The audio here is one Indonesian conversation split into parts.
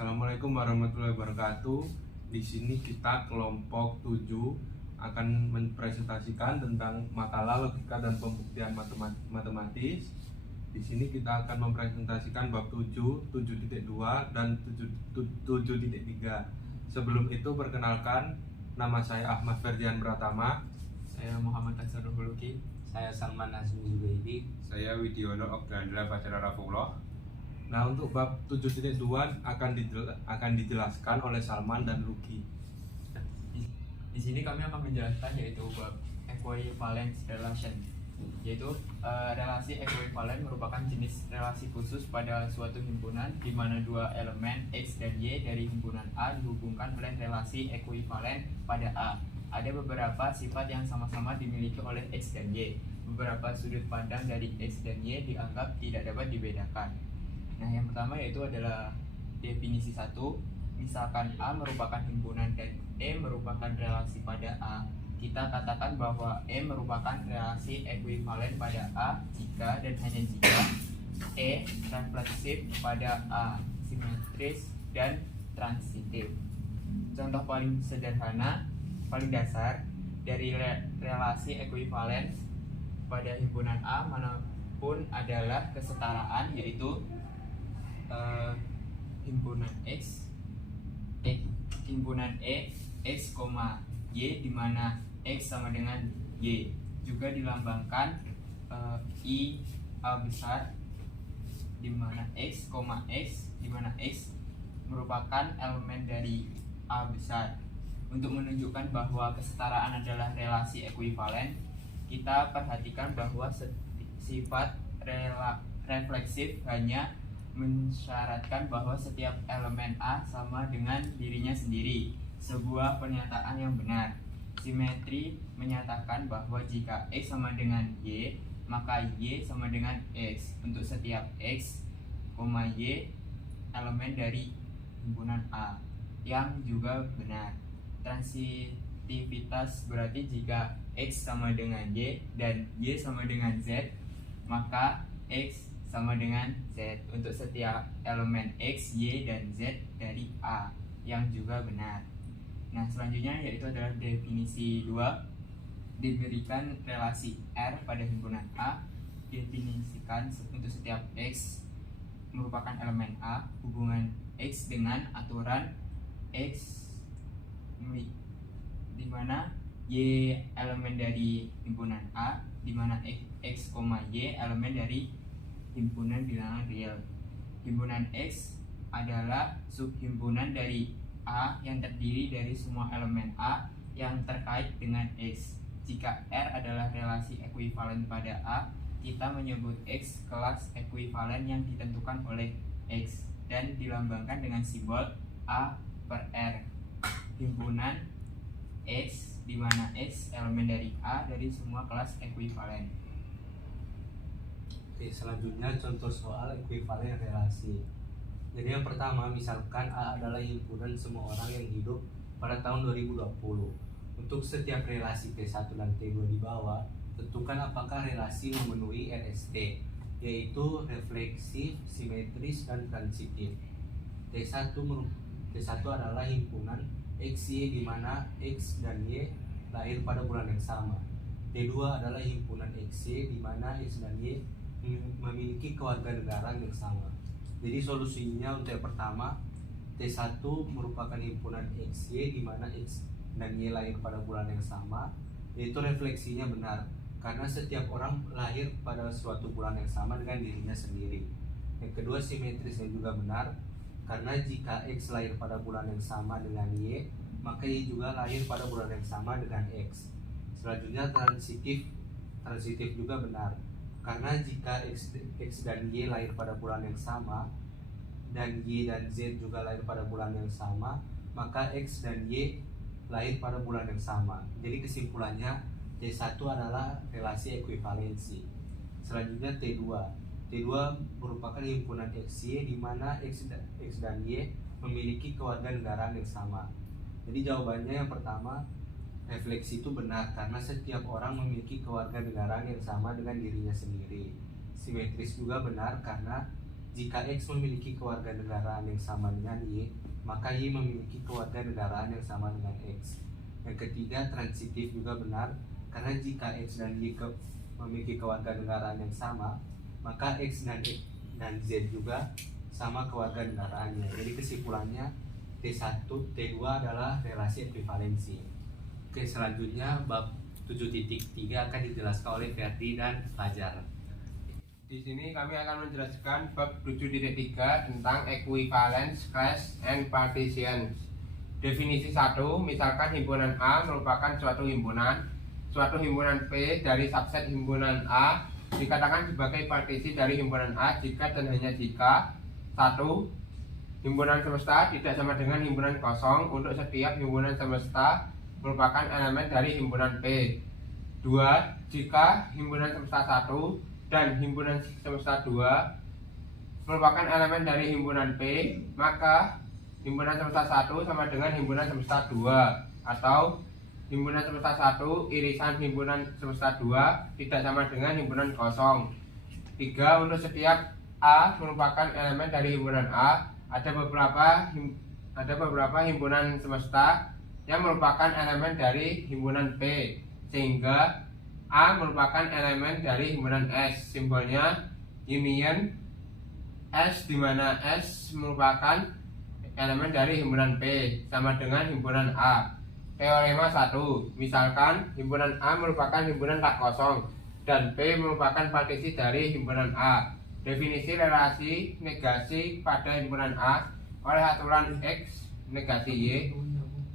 Assalamualaikum warahmatullahi wabarakatuh. Di sini kita kelompok 7 akan mempresentasikan tentang makalah logika dan pembuktian matematis. Di sini kita akan mempresentasikan bab 7, 7.2 dan 7.3. Sebelum itu perkenalkan, nama saya Ahmad Ferdian Pratama. Saya Muhammad Ansarul Huluki. Saya Salman Azmi Zubaidi. Saya Widiono Ogdandra Fajar Rafullah. Nah, untuk bab 7.2 akan dijelaskan oleh Salman dan Luki. Di sini kami akan menjelaskan yaitu bab equivalence relation, yaitu relasi ekuivalen merupakan jenis relasi khusus pada suatu himpunan di mana dua elemen X dan Y dari himpunan A dihubungkan oleh relasi ekuivalen pada A. Ada beberapa sifat yang sama-sama dimiliki oleh X dan Y. Beberapa sudut pandang dari X dan Y dianggap tidak dapat dibedakan. Nah, yang pertama yaitu adalah definisi 1. Misalkan A merupakan himpunan dan E merupakan relasi pada A, kita katakan bahwa E merupakan relasi ekuivalen pada A jika dan hanya jika E refleksif pada A, simetris dan transitif. Contoh paling sederhana, paling dasar dari relasi ekuivalen pada himpunan A manapun adalah kesetaraan, yaitu himpunan himpunan X, Y, di mana X sama dengan Y. Juga dilambangkan I A besar, di mana X, di mana X merupakan elemen dari A besar. Untuk menunjukkan bahwa kesetaraan adalah relasi ekuivalen, kita perhatikan bahwa sifat refleksif hanya mensyaratkan bahwa setiap elemen A sama dengan dirinya sendiri, sebuah pernyataan yang benar. Simetri menyatakan bahwa jika X sama dengan Y, maka Y sama dengan X untuk setiap X, Y elemen dari himpunan A, yang juga benar. Transitivitas berarti jika X sama dengan Y dan Y sama dengan Z, maka X sama dengan Z untuk setiap elemen X, Y, dan Z dari A, yang juga benar. Nah, selanjutnya yaitu adalah definisi 2. Diberikan relasi R pada himpunan A, definisikan untuk setiap X merupakan elemen A, hubungan X dengan aturan X di mana Y elemen dari himpunan A, di mana X, Y elemen dari himpunan bilangan real. Himpunan X adalah subhimpunan dari A yang terdiri dari semua elemen A yang terkait dengan X. Jika R adalah relasi ekuivalen pada A, kita menyebut X kelas ekuivalen yang ditentukan oleh X dan dilambangkan dengan simbol A per R. Himpunan X di mana X elemen dari A dari semua kelas ekuivalen. Oke, selanjutnya contoh soal ekuivalen relasi. Jadi yang pertama, misalkan A adalah himpunan semua orang yang hidup pada tahun 2020. Untuk setiap relasi T1 dan T2 di bawah, tentukan apakah relasi memenuhi RST, yaitu refleksif, simetris, dan transitif. T1 adalah himpunan XY di mana X dan Y lahir pada bulan yang sama. T2 adalah himpunan XY di mana X dan Y memiliki kewarganegaraan yang sama. Jadi solusinya untuk yang pertama, T1 merupakan himpunan XY di mana X dan Y lahir pada bulan yang sama, yaitu refleksinya benar karena setiap orang lahir pada suatu bulan yang sama dengan dirinya sendiri. Yang kedua, simetrisnya juga benar karena jika X lahir pada bulan yang sama dengan Y, maka Y juga lahir pada bulan yang sama dengan X. Selanjutnya, transitif juga benar karena jika X dan Y lahir pada bulan yang sama dan Y dan Z juga lahir pada bulan yang sama, maka X dan Y lahir pada bulan yang sama. Jadi kesimpulannya, T1 adalah relasi ekuivalensi. Selanjutnya T2 merupakan himpunan XY di mana X dan Y memiliki kewarganegaraan yang sama. Jadi jawabannya yang pertama, refleksi itu benar karena setiap orang memiliki kewarganegaraan yang sama dengan dirinya sendiri. Simetris juga benar karena Jika X memiliki kewarganegaraan yang sama dengan Y, maka Y memiliki kewarganegaraan yang sama dengan X. Yang ketiga, transitif juga benar, karena jika X dan Y memiliki kewarganegaraan yang sama, maka X dan Z juga sama kewarganegaraannya. Jadi kesimpulannya T1, T2 adalah relasi ekuivalensi. Oke, selanjutnya bab 7.3 akan dijelaskan oleh Ferdi dan Fajar. Di sini kami akan menjelaskan bab 7.3 tentang equivalence, class, and partitions. Definisi 1, misalkan himpunan A merupakan suatu himpunan P dari subset himpunan A dikatakan sebagai partisi dari himpunan A jika dan hanya jika 1. Himpunan semesta tidak sama dengan himpunan kosong untuk setiap himpunan semesta merupakan elemen dari himpunan P. 2. Jika himpunan semesta 1 dan himpunan semesta 2 merupakan elemen dari himpunan P, maka himpunan semesta 1 sama dengan himpunan semesta 2, atau himpunan semesta 1 irisan himpunan semesta 2 tidak sama dengan himpunan kosong. 3. Untuk setiap A merupakan elemen dari himpunan A, ada beberapa himpunan semesta yang merupakan elemen dari himpunan P, sehingga A merupakan elemen dari himpunan S. Simbolnya union S, di mana S merupakan elemen dari himpunan P sama dengan himpunan A. Teorema 1, misalkan himpunan A merupakan himpunan tak kosong dan P merupakan partisi dari himpunan A. Definisi relasi negasi pada himpunan A oleh aturan X negasi Y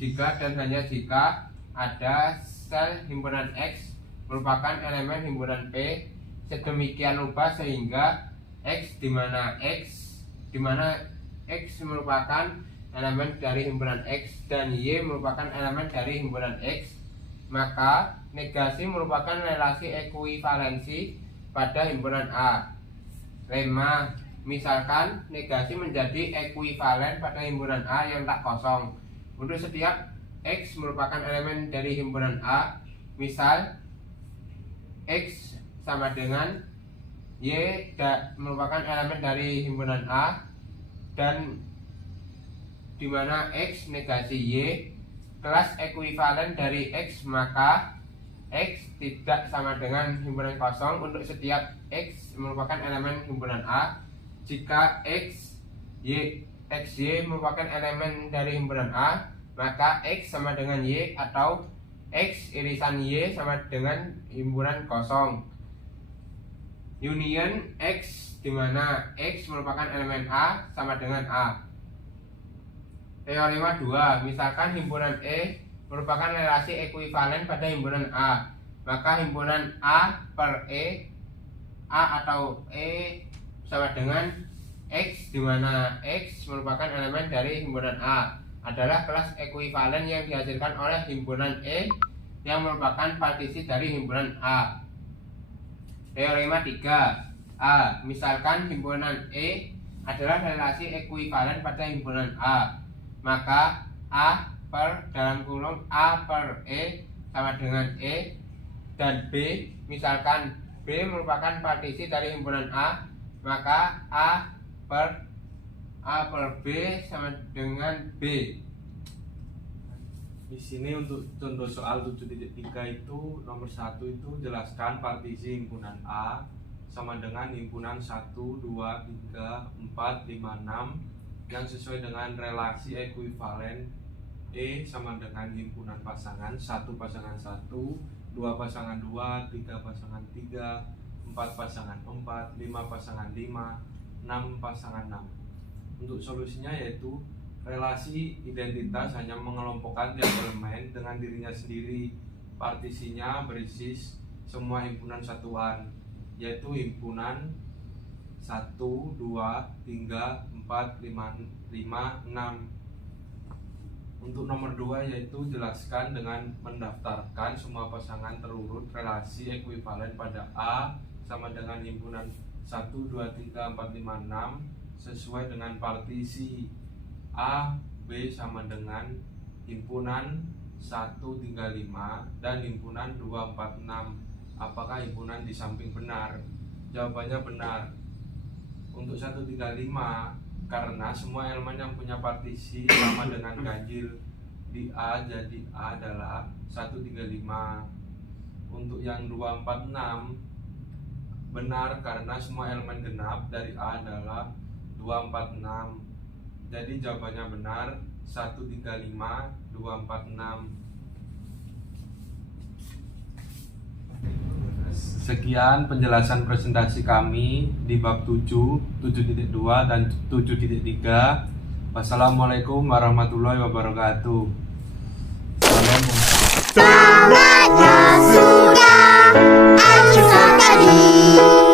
jika dan hanya jika ada sel himpunan X merupakan elemen himpunan P sedemikian rupa sehingga X di mana X merupakan elemen dari himpunan X dan Y merupakan elemen dari himpunan X, maka negasi merupakan relasi ekuivalensi pada himpunan A. Lema, misalkan negasi menjadi ekuivalen pada himpunan A yang tak kosong untuk setiap X merupakan elemen dari himpunan A. Misal X sama dengan Y merupakan elemen dari himpunan A, dan di mana X negasi Y kelas ekuivalen dari X, maka X tidak sama dengan himpunan kosong untuk setiap X merupakan elemen himpunan A. Jika XY merupakan elemen dari himpunan A, maka X sama dengan Y, atau X irisan Y sama dengan himpunan kosong. Union X, di mana X merupakan elemen A sama dengan A. Teorema 2, misalkan himpunan E merupakan relasi ekuivalen pada himpunan A, maka himpunan A per E, A atau E sama dengan X, di mana X merupakan elemen dari himpunan A, adalah kelas ekuivalen yang dihasilkan oleh himpunan E yang merupakan partisi dari himpunan A. Teorema 3, A, misalkan himpunan E adalah relasi ekuivalen pada himpunan A, maka A per E sama dengan E, dan B, misalkan B merupakan partisi dari himpunan A, maka A per B sama dengan B. Di sini untuk contoh soal 7.3 itu nomor 1 itu jelaskan partisi himpunan A sama dengan himpunan 1, 2, 3, 4, 5, 6 yang sesuai dengan relasi ekuivalen E sama dengan himpunan pasangan 1 pasangan 1, 2 pasangan 2, 3 pasangan 3, 4 pasangan 4, 5 pasangan 5, 6 pasangan 6. Untuk solusinya yaitu relasi identitas hanya mengelompokkan tiap elemen dengan dirinya sendiri. Partisinya berisi semua himpunan satuan, yaitu himpunan 1, 2, 3, 4, 5, 6. Untuk nomor 2 yaitu jelaskan dengan mendaftarkan semua pasangan terurut relasi ekuivalen pada A sama dengan himpunan 1, 2, 3, 4, 5, 6 sesuai dengan partisi A, B sama dengan himpunan 1, 3, 5 dan himpunan 2, 4, 6. Apakah himpunan di samping benar? Jawabannya benar. Untuk 135 karena semua elemen yang punya partisi sama dengan ganjil di A, jadi A adalah 135. Untuk yang 246 benar karena semua elemen genap dari A adalah 246. Jadi jawabannya benar 135 246. Sekian penjelasan presentasi kami di bab 7, 7.2 dan 7.3. Wassalamualaikum warahmatullahi wabarakatuh. Tamatlah sudah akhir sekali.